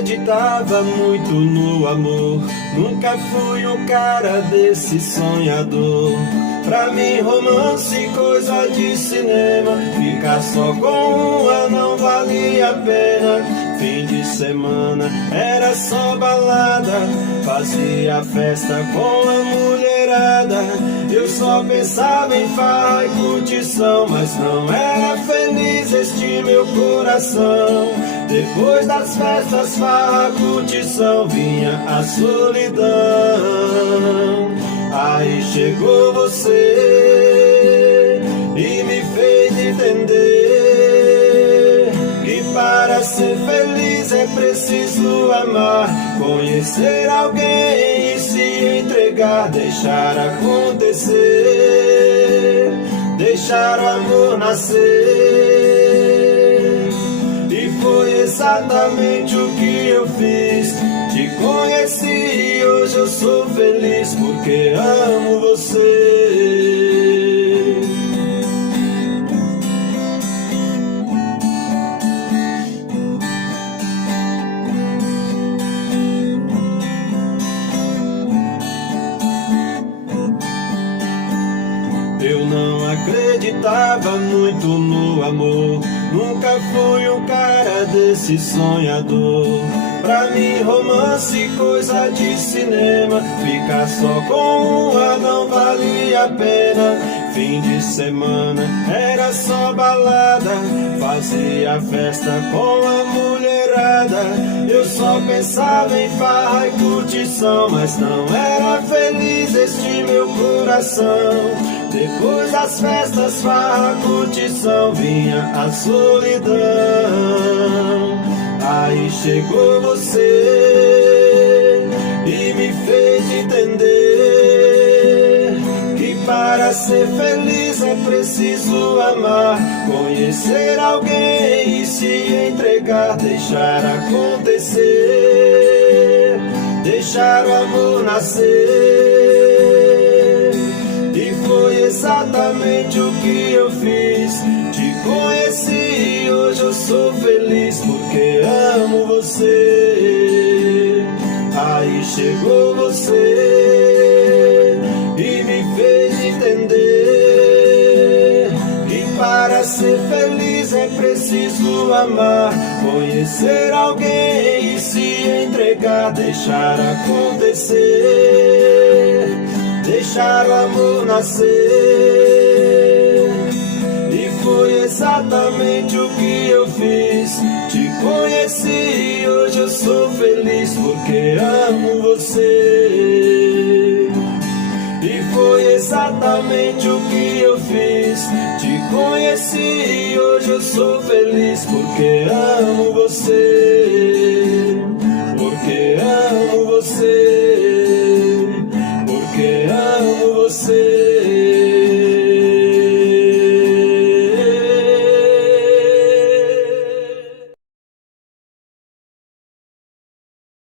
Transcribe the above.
acreditava muito no amor, nunca fui um cara desse sonhador. Pra mim romance, coisa de cinema, ficar só com uma não valia a pena. Fim de semana era só balada, fazia festa com a mulherada. Eu só pensava em farra e curtição, mas não era feliz este meu coração. Depois das festas, farra, curtição, vinha a solidão. Aí chegou você e me fez entender que para ser feliz é preciso amar, conhecer alguém e se entregar, deixar acontecer, deixar o amor nascer. E foi exatamente o que eu fiz. Te conheci e hoje eu sou feliz porque amo você. Eu não acreditava muito no amor, nunca fui um cara desse sonhador. Pra mim romance, coisa de cinema, ficar só com uma não valia a pena. Fim de semana era só balada, fazia festa com a mulherada. Eu só pensava em farra e curtição, mas não era feliz este meu coração. Depois das festas, farra, curtição, vinha a solidão. Aí chegou você e me fez entender que para ser feliz é preciso amar, conhecer alguém e se entregar, deixar acontecer, deixar o amor nascer. E foi exatamente o que eu fiz. Te conheci e hoje eu sou feliz porque amo você. Aí chegou você e me fez entender que para ser feliz é preciso amar, conhecer alguém e se entregar, deixar acontecer, deixar o amor nascer. E foi exatamente o que eu fiz. Te conheci e hoje eu sou feliz porque amo você. E foi exatamente o que eu fiz. Te conheci e hoje eu sou feliz porque amo você. Porque amo você. Porque amo você.